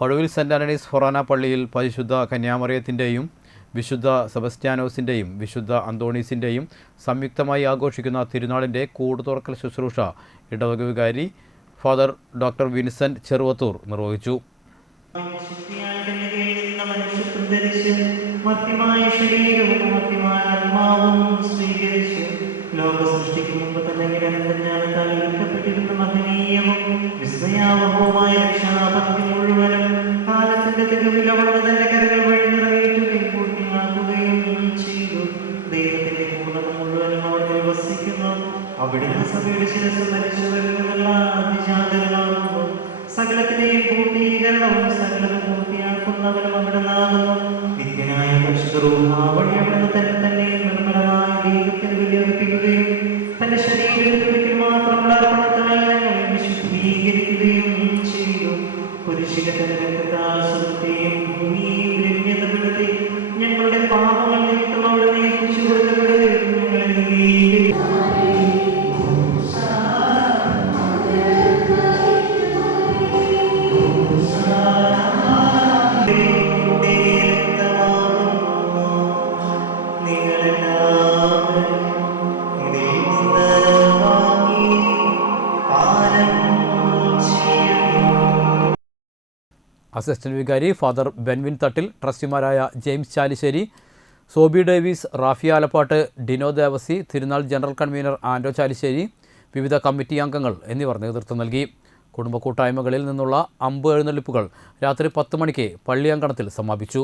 Pazhuvil saint Antony's Forane പള്ളിയിൽ പരിശുദ്ധ കന്യാമറിയത്തിന്റെയും വിശുദ്ധ സെബസ്റ്റ്യാനോസിന്റെയും വിശുദ്ധ അന്തോണീസിന്റെയും സംയുക്തമായി ആഘോഷിക്കുന്ന തിരുനാളിന്റെ കൂട് തുറക്കൽ ശുശ്രൂഷ ഇടവക വികാരി ഫാദർ ഡോക്ടർ വിൻസെന്റ് ചെറുവത്തൂർ നിർവഹിച്ചു. ശരീരവും സകലത്തിന്റെയും പൂർത്തീകരണവും സകലതും പൂർത്തിയാക്കുന്നവരും അവിടെ അസിസ്റ്റന്റ് വികാരി ഫാദർ ബെൻവിൻ തട്ടിൽ ട്രസ്റ്റിമാരായ ജെയിംസ് ചാലിശ്ശേരി സോബി ഡേവീസ് റാഫി ആലപ്പാട്ട് ഡിനോ ദേവസി തിരുനാൾ ജനറൽ കൺവീനർ ആൻഡോ ചാലിശ്ശേരി വിവിധ കമ്മിറ്റി അംഗങ്ങൾ എന്നിവർ നേതൃത്വം നൽകി. കുടുംബ കൂട്ടായ്മകളിൽ നിന്നുള്ള അമ്പ് എഴുന്നള്ളിപ്പുകൾ രാത്രി പത്ത് മണിക്ക് പള്ളിയങ്കണത്തിൽ സമാപിച്ചു.